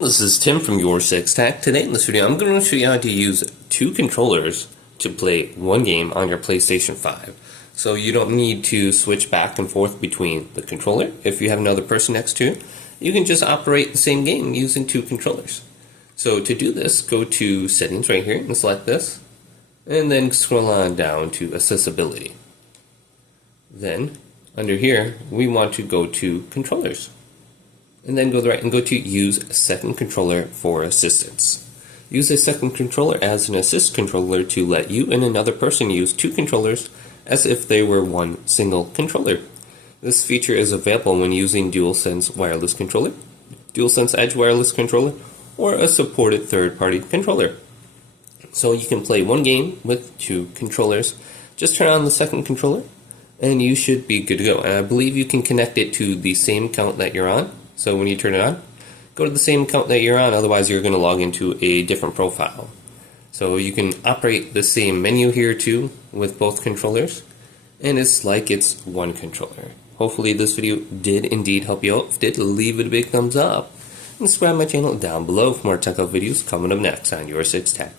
This is Tim from YourSixTech. Today in this video I'm going to show you how to use two controllers to play one game on your PlayStation 5. So you don't need to switch back and forth between the controller. If you have another person next to you, you can just operate the same game using two controllers. So to do this, go to Settings right here and select this, and then scroll on down to Accessibility. Then under here we want to go to Controllers. And then go right and go to Use a Second Controller for Assistance. Use a second controller as an assist controller to let you and another person use two controllers as if they were one single controller. This feature is available when using DualSense wireless controller, DualSense Edge wireless controller, or a supported third-party controller. So you can play one game with two controllers. Just turn on the second controller and you should be good to go. And I believe you can connect it to the same account that you're on. So when you turn it on, go to the same account that you're on, otherwise you're going to log into a different profile. So you can operate the same menu here too with both controllers, and it's like it's one controller. Hopefully this video did indeed help you out. If it did, leave it a big thumbs up, and subscribe to my channel down below for more technical videos coming up next on YourSixTech.